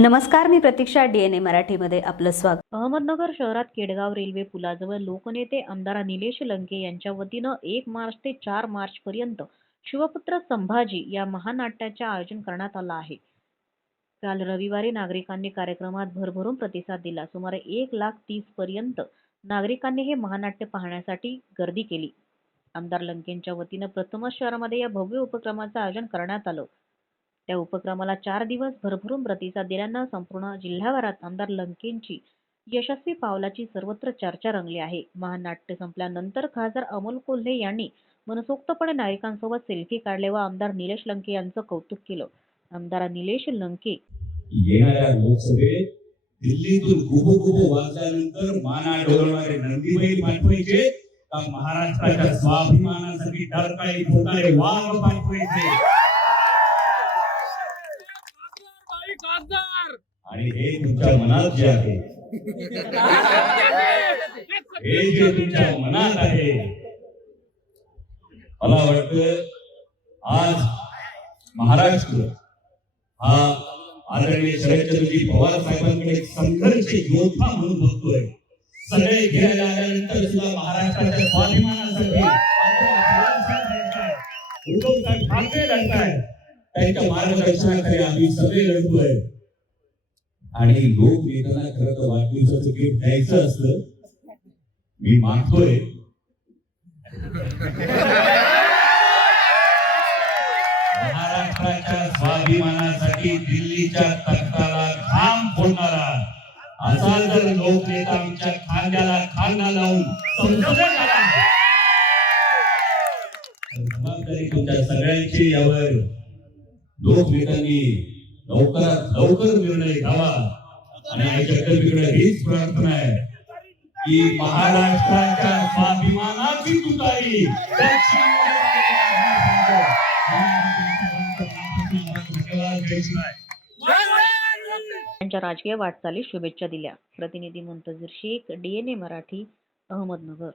नमस्कार मी प्रतीक्षा डीएनए मराठीमध्ये आपलं स्वागत. अहमदनगर शहरात केडगाव रेल्वे पुलाजवळ लोकनेते आमदार निलेश लंके यांच्या वतीनं एक मार्च ते चार मार्च पर्यंत शिवपुत्र संभाजी या महानाट्याचे आयोजन करण्यात आलं आहे. काल रविवारी नागरिकांनी कार्यक्रमात भरभरून प्रतिसाद दिला. सुमारे एक लाख तीस पर्यंत नागरिकांनी हे महानाट्य पाहण्यासाठी गर्दी केली. आमदार लंकेंच्या वतीनं प्रथमच शहरामध्ये या भव्य उपक्रमाचं आयोजन करण्यात आलं. या उपक्रमाला चार दिवस भरभरून प्रतिसाद दिल्यानं संपूर्ण जिल्हाभरात आमदार लंकेंची यशस्वी पावलाची सर्वत्र चर्चा रंगली आहे. महानाट्य संपल्यानंतर खासदार अमोल कोल्हे यांनी मनसोक्तपणे नागरिकांसोबत सेल्फी काढले व आमदार निलेश लंके यांचं कौतुक केलं. आमदार निलेश लंके येणाऱ्या लोकसभेत दिल्लीतून गुबू गुबू वाजल्यानंतर माना डोलणारे नंदीबैल पाठवायचे महाराष्ट्राच्या स्वाभिमानासाठी डरकाळी फुटारे वाघ पाठवायचे बाई खासदार आणि हे तुमच्या मनात जे आहे हे जे तुमच्या मनात आहे मला वाटत आज महाराष्ट्र हा आदरणीय शरदचंद्रजी पवार साहेबांकडे संघर्ष योद्धा म्हणून बघतोय. सगळे घ्यायला आल्यानंतर सुद्धा महाराष्ट्राच्या स्वाभिमानासाठी उद्धव साहेब ठाकरे लढताय त्यांच्या मार्गदर्शनाखाली आम्ही सगळे लढतोय. आणि लोक नेत्यांना खरं तर वाढदिवसाचं गिफ्ट द्यायचं असतं. मी मागतोय. महाराष्ट्राच्या स्वाभिमानासाठी दिल्लीच्या तख्ताला घाम फोडणारा असा जर लोक नेता आमच्या खांद्याला खांदा लावून संसदेत जबाबदारी तुमच्या सगळ्यांची यावर लोकनेत्यांनी लवकरात लवकर निर्णय घ्यावा. आणि आई जगदंबेकडे हीच प्रार्थना आहे की महाराष्ट्राच्या स्वाभिमानाची तुतारी. त्यांच्या राजकीय वाटचालीस शुभेच्छा दिल्या. प्रतिनिधी मुंतजीर शेख डीएनए मराठी अहमदनगर.